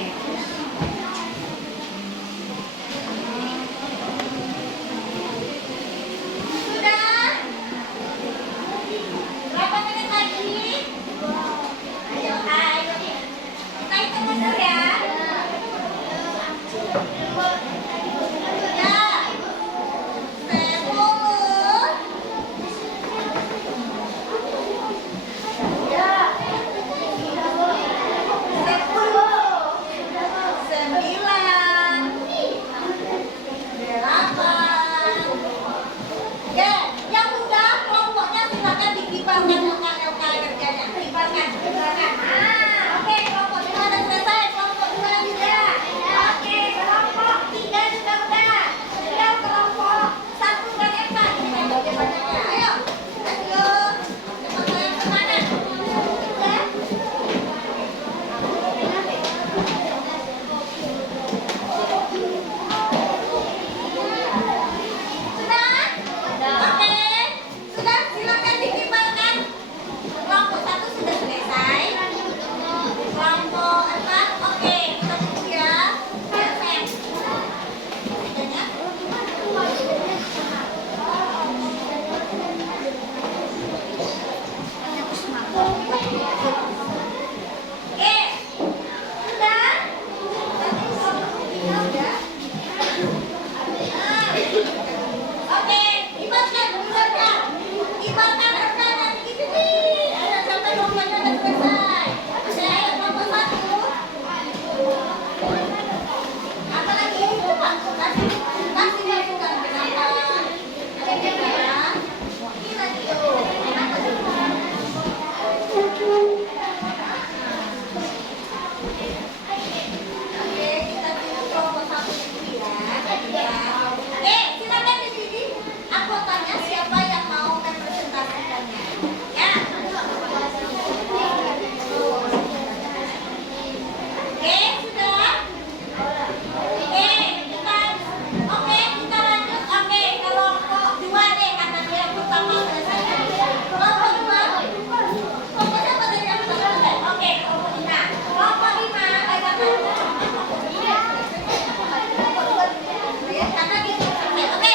Sudah? Berapa menit lagi? Ayo, ayo. Kita hitung mundur ya. Ya. 10, 9, 8. Ya, yang udah kelompoknya silakan dikibarkan LK kerjanya. Kibarkan. Oke, kelompok 2 udah selesai. Kelompok 2 juga. Oke, kelompok 3 juga udah. Tinggal kelompok 1 dan LK. Ini kan banyak-banyaknya. Ayo, let's go. Cepat sayang semangat. Udah? Sudah? Oke. Sudah, silakan dikibarkan. Kelompok 1 sudah selesai. Kelompok 4, oke. Kita tunggu ya. Ayo, sayang. Kerjanya. Oke. Sudah? Berarti kelompok 3 udah. Oke, ibaratkan, ibaratkan. Ibaratkan rekan nanti gini. Ayo sampai kelompoknya udah selesai. Oke, ayo kelompok 1. Apalagi itu Pak, kasih lakukan kenapa? Ada ya. Ini lagi tuh. Kenapa tuh? Oke, kita tunggu kelompok 1 dulu ya. Oke, silakan di sini. Anggotanya siapa yang mau representasikannya? Ya. Oke, sudah. Oke, kita lanjut. Oke, kelompok 2 deh karena dia pertama selesai. Kelompok 2. Kelompoknya apa tadi yang pertama? Oke, kelompok 5. Kelompok 5 pegang tangan. Kelompok 2 ya, karena dia selesai. Oke.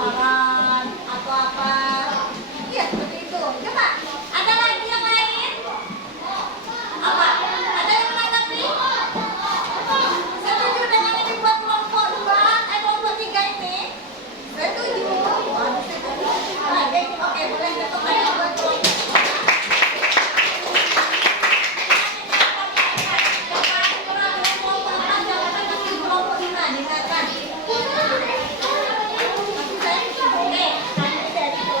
lamaran atau apa. Iya seperti itu. Coba, ada lagi yang lain? Apa? Ada yang menanggapi? Setuju dengan ini buat kelompok 2, kelompok 3 ini? Setuju. Waduh, setuju. Oke, boleh tepuk tangan buat kelompok 3. Kelompok 5 dengarkan. Tapi saya oke, kami dari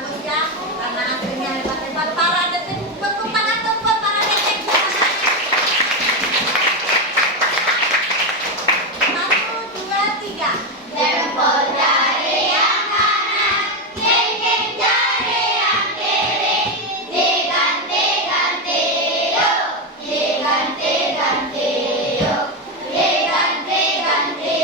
bagus ya, karena hasilnya hebat-hebat. Para detik, tepuk tangan buat para detik. 1, 2, 3. Jempol jari yang kanan, kelingking jari yang kiri. Diganti-ganti yuk, diganti-ganti yuk, diganti-ganti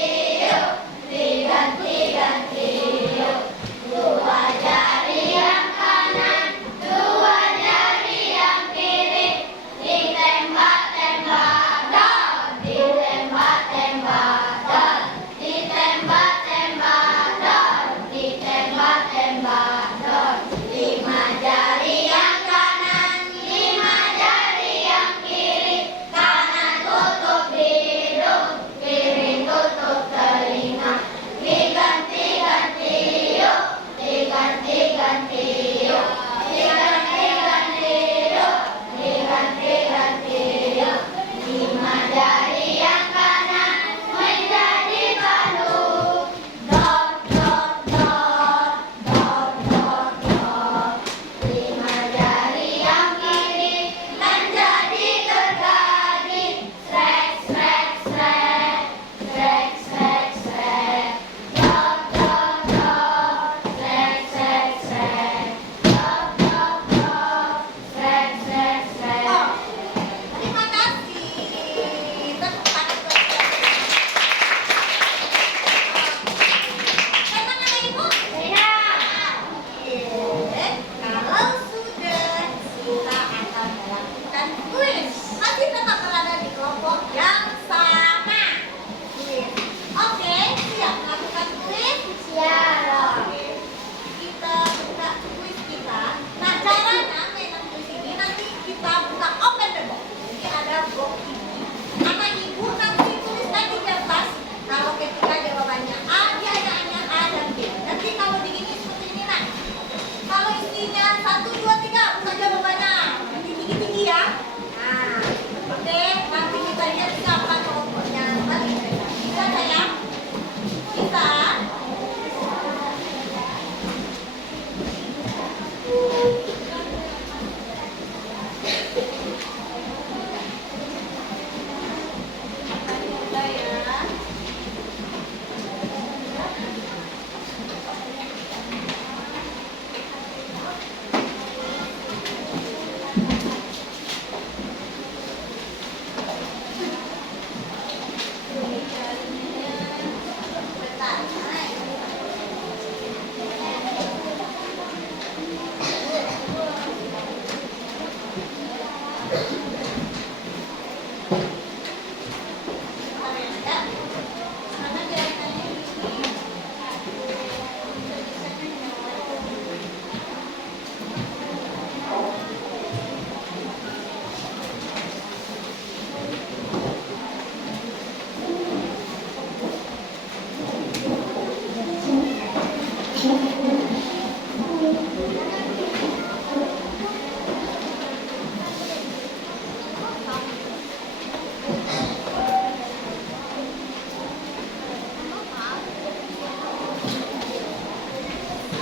yuk, diganti-ganti yuk. Dua jari yang kanan, dua jari yang kiri. Ditembak-tembak dor, ditembak-tembak dor, ditembak-tembak dor, ditembak-tembak dor. 5 jari yang kanan, 5 jari yang kiri. Kanan tutup hidung, kiri tutup telinga. Diganti-ganti yuk, diganti-ganti yuk, diganti-ganti yuk, diganti-ganti yuk. 5 jari yang kanan menjadi balung. Dor, dor, dor, dor, dor, dor. 5 jari yang kiri menjadi gergaji. Srek, srek, srek, srek, srek, srek. Dor, dor, dor, srek, srek, srek. Dor, dor, dor, srek, srek, srek. Terima kasih. Tepuk tangan buat Memang ada ibu? Tidak. Oke, kalau sudah kita akan melakukan kuis. Masih tetap berada di kelompok yang sama. Kuis. Oke, siap melakukan kuis? Siap. Oke. Kita buka kuis kita. Nah, caranya mainan kuis ini nanti kita buka open the box. Jadi ada box ini. Anak ibu nanti tuliskan di kertas. Kalau ketika jawabannya A, dia hanya A dan B. Nanti kalau digini seperti ini nak. Kalau isinya 1, 2, 3, bukan jawabannya. Nanti tinggi-tinggi ya. Nah, oke. Nanti kita lihat siapa kelompoknya. Mari. Bisa sayang? Bisa. Udah ya. Bentar.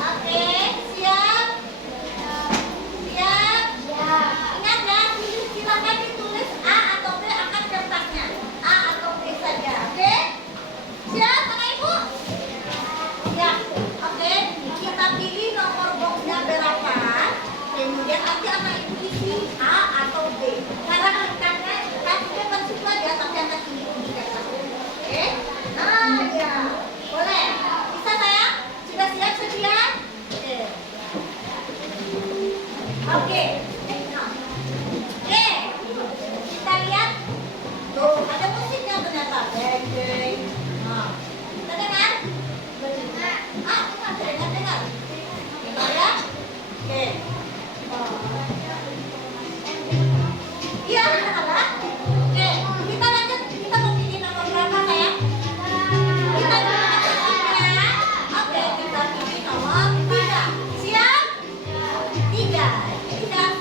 Oke, siap? Siap? Ingat ya, silakan ditulis A atau B angkat kertasnya. A atau B saja, oke? Siap, anak ibu? Siap. Oke, kita pilih nomor boxnya berapa. Kemudian nanti anak ibu isi A atau B. Karena kasihnya kan situ aja, tapi angkat tinggi kertasnya. Oke? Nah, ya. Boleh? Bisa sayang? Sudah siap sedia? Oke. Nah. Oke. Kita lihat. Tuh, ada musiknya ternyata. Oke. Nah. Kita dengar? Dengar. Dengar. Dengar ya? Oke. Iya, salah. Oke, kita lanjut. Kita mau pilih nomor berapa sayang? Kita pilih nomor 3. Oke, kita pilih nomor 3. Siap? 3. Tidak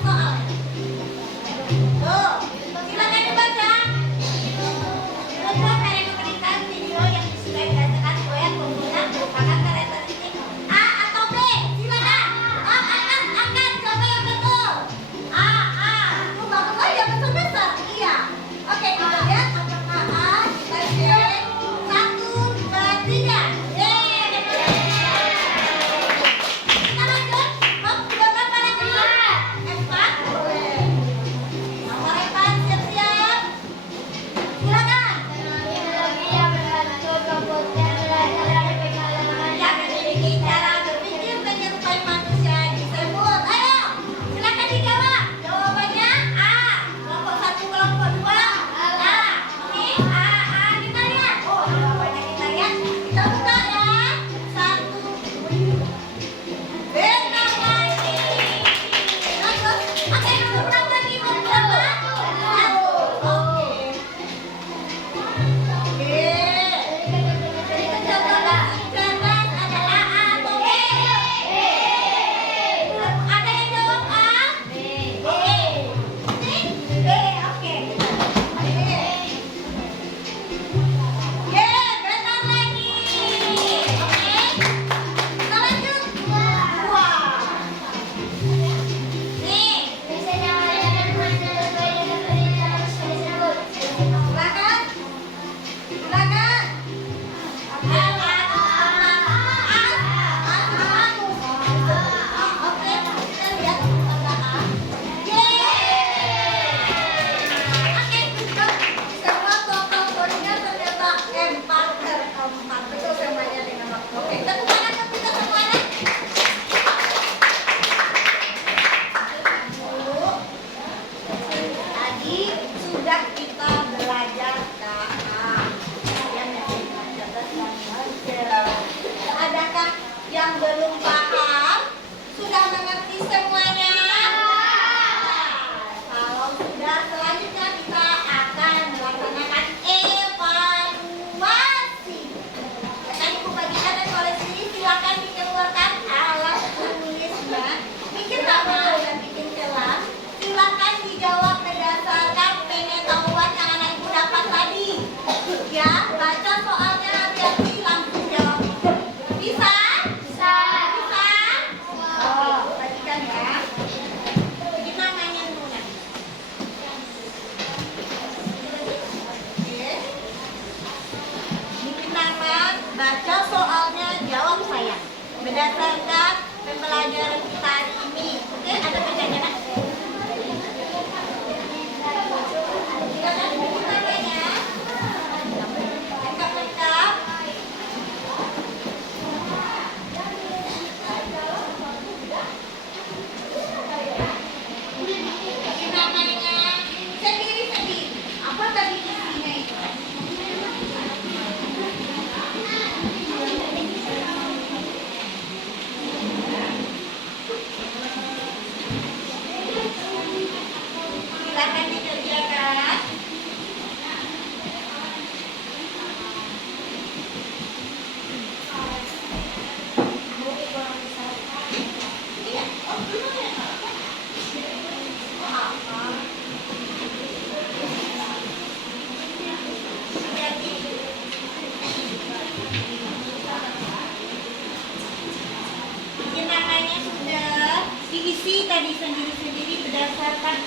tadi sendiri-sendiri berdasarkan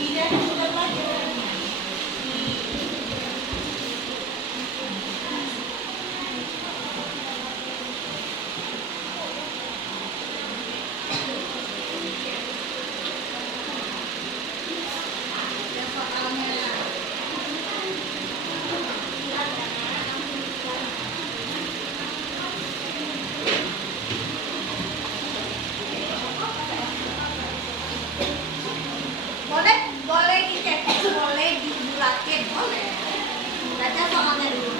ide dan sumber pelajaran. Boleh dicetak, boleh dibulatin, boleh. Baca soalnya dulu.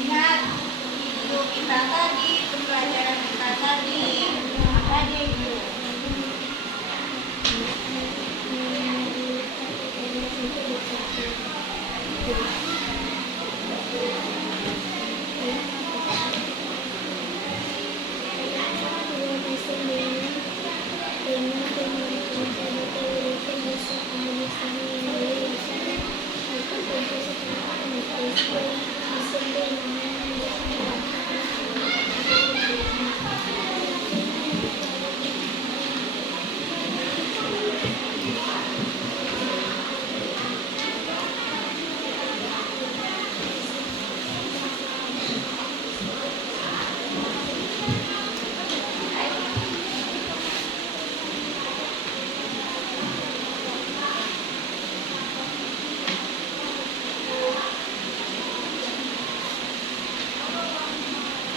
Ingat video kita tadi, pembelajaran kita tadi, apa dia itu?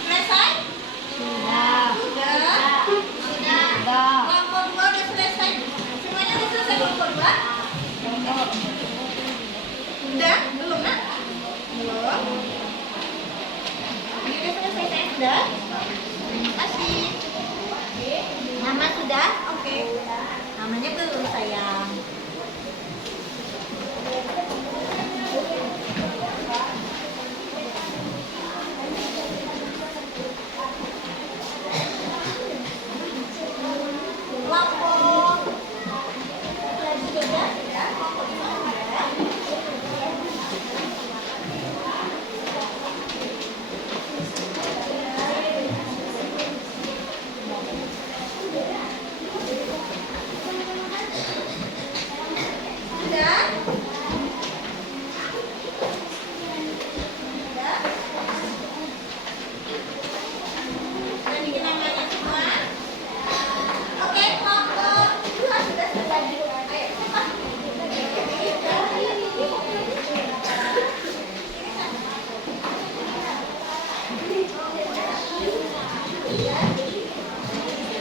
Selesai? Sudah. Kelompok 2 udah selesai. Semuanya udah selesai kelompok 2? Udah? Belum, Nak? Belum. Ini udah selesai, saya sudah. Terima kasih. Nama sudah? Oke. Namanya belum, sayang. Kelompok 3 sudah, kelompok 5 sudah. Sudah? Sudah? Sudah bikin namanya semua? Oke, kelompok 2 sudah selesai. Ayo, cepat.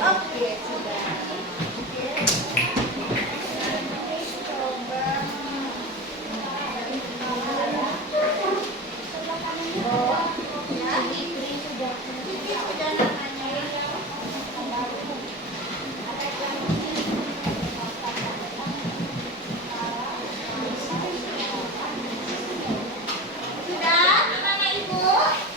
Oke, sudah. Sudah, anak-anak ibu?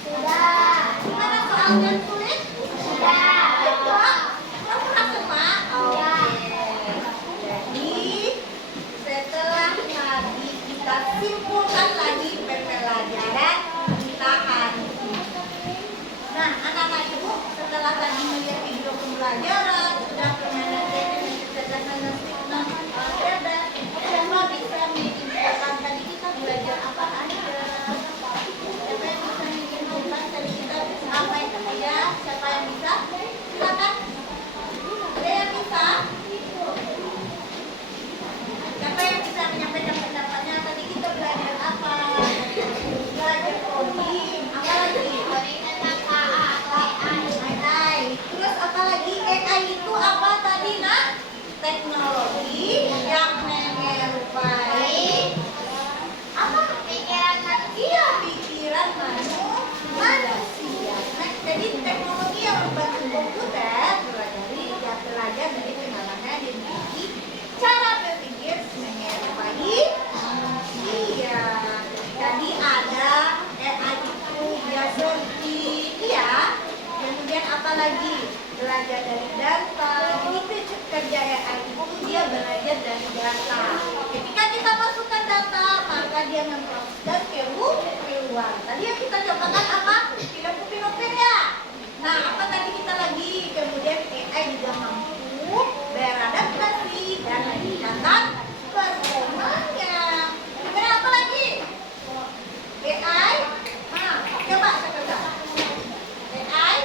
Sudah. Gimana soal dan tulis? Sudah. Betul. Pura-pura semua? Oke. Jadi, setelah tadi kita simpulkan lagi pembelajaran kita hari ini. Nah, anak-anak ibu, setelah tadi melihat video pembelajaran, sudah kecerdasan cerdas, siapa bisa menyimpulkan tadi kita belajar apa aja? Siapa yang bisa menyimpulkan tadi kita apa itu ya? Siapa yang bisa? Silakan. Ada yang bisa? Siapa yang bisa menyampaikan pendapatnya? Tadi kita belajar apa? Belajar coding, apa lagi? AI. Terus apa lagi? AI belajar dari data. Ini kerja AI itu dia belajar dari data. Ketika kita masukkan data, maka dia memproses dan keluar. Tadi yang kita cobakan apa? Tidak kuping ya. Nah, apa tadi kita lagi? Kemudian AI juga mampu beradaptasi dan meningkatkan performanya. Kemudian apa lagi? AI. Nah, coba saya AI.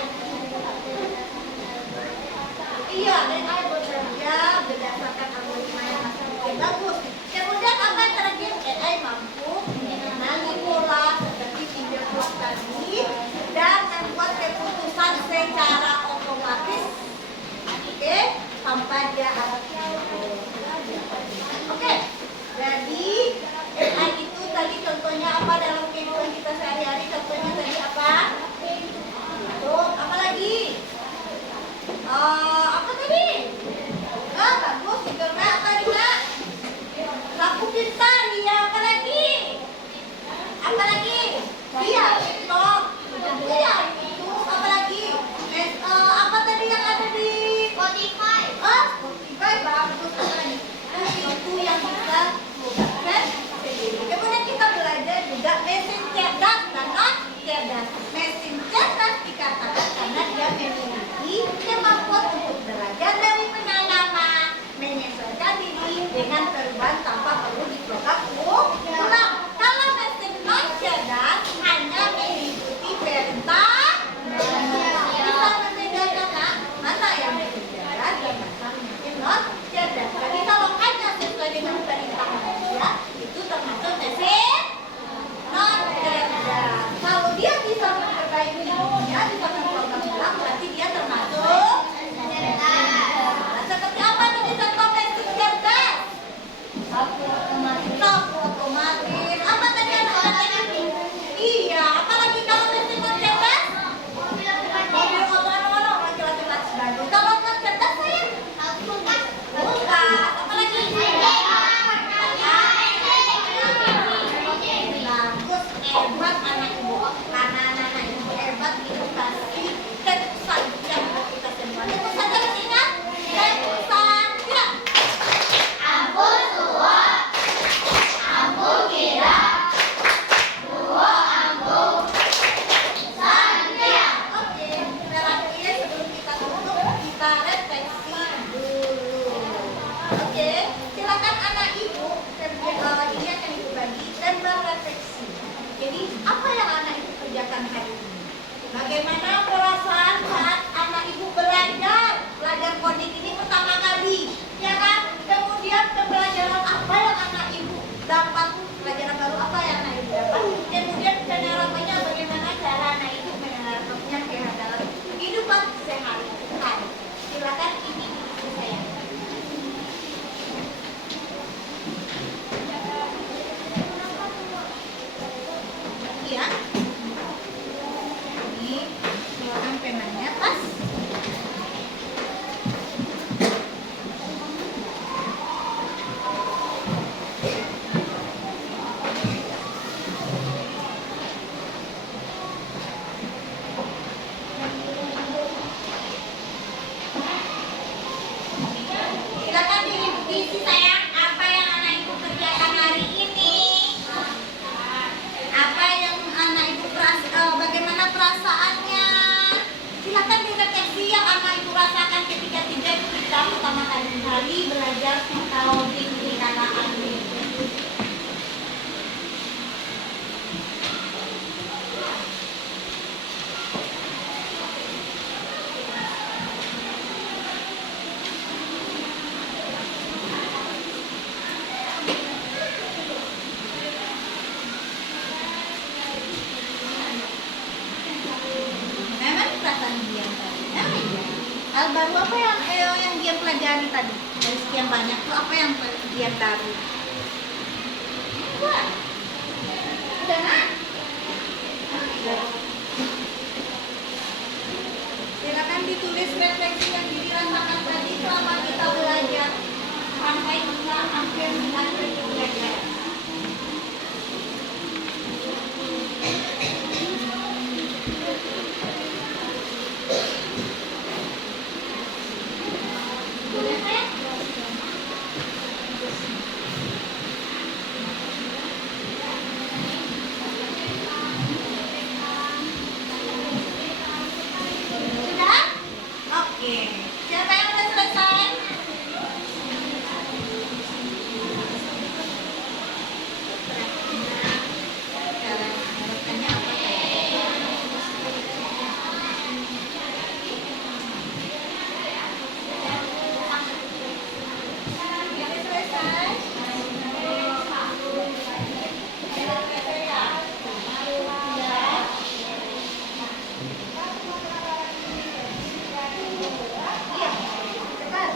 Iya, AI bekerja berdasarkan algoritma yang masih bagus. Kemudian apa yang terakhir? AI mampu mengenali pola seperti video vlog tadi dan membuat keputusan secara otomatis. Oke, tanpa dia harus. Oke, jadi AI itu tadi contohnya apa dalam kehidupan kita sehari-hari? Contohnya tadi apa? Tuh, apa lagi? Apa tadi? Ah, bagus, karena apa tadi, Kak? Lampu pintar, iya, apa lagi? Apa lagi? Iya, TikTok. Iya, itu apa lagi? Apa tadi yang ada di Spotify? Spotify bagus, apa lagi? Itu yang bisa bukan sendiri. Kemudian kita belajar juga mesin cerdas dan non cerdas. Mesin cerdas dikatakan karena dia memiliki kemampuan untuk belajar dari pengalaman, menyesuaikan diri dengan perubahan tanpa perlu diprogram ulang. Kalau mesin non cerdas hanya mengikuti perintah, bisa membedakan mana yang mesin cerdas dan mana mesin non cerdas. Jadi kalau hanya sesuai dengan perintah manusia itu termasuk mesin non cerdas. Kalau dia bisa memperbaiki dirinya, bisa memprogram ulang, berarti dia termasuk cerdas. Seperti apa nih contoh mesin cerdas? Sapu otomatis. Apa tadi anak-anak? Iya, apalagi kalau mesin non cerdas? Mobil otonom, laki-laki bagus. Kalau non cerdas saya? Kulkas. Apalagi? Bagus, hebat anak ibu. Karena anak ibu hebat itu pasti keputusan yang kita semua. Keputusan harus ingat. Keputusan tidak. Ampun tua, ampun kira, tua ampun, santia. Oke, terakhir sebelum kita tutup kita refleksi dulu. Oke, silakan anak ibu ini akan ibu bagi dan berefleksi. Jadi apa yang anak ibu kerjakan hari ini? Bagaimana perasaan saat anak ibu belajar coding ini pertama kali, ya kan? Kemudian pembelajaran apa yang anak ibu dapat? Pelajaran baru apa yang anak ibu dapat? Kemudian penerapannya bagaimana cara anak ibu menerapkannya ke dalam kehidupan sehari-hari? Silakan ini saya. Iya. Ini silakan penanya pas. Silakan diisi sayang apa yang anak ibu kerjakan hari ini. Apa yang anak ibu bagaimana perasaannya? Silakan direfleksi yang anak ibu rasakan ketika kita pertama kali belajar teknologi di kakak ini. Hal baru apa yang dia pelajari tadi? Dari sekian banyak tuh apa yang dia tahu? Wah, udah nak? Silakan ditulis refleksi yang dirasakan tadi selama kita belajar sampai kita hampir belajar. Oke. Siapa yang udah selesai? Harapannya apa Ini selesai. Iya, cepat.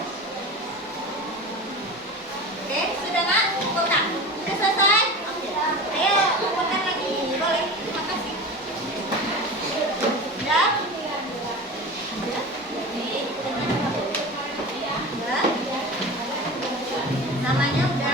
Oke, sudah nak? Buka. Sudah selesai? Ayo, buka lagi. Boleh. Terima kasih. Sudah? Sudah? Sudah? Namanya udah?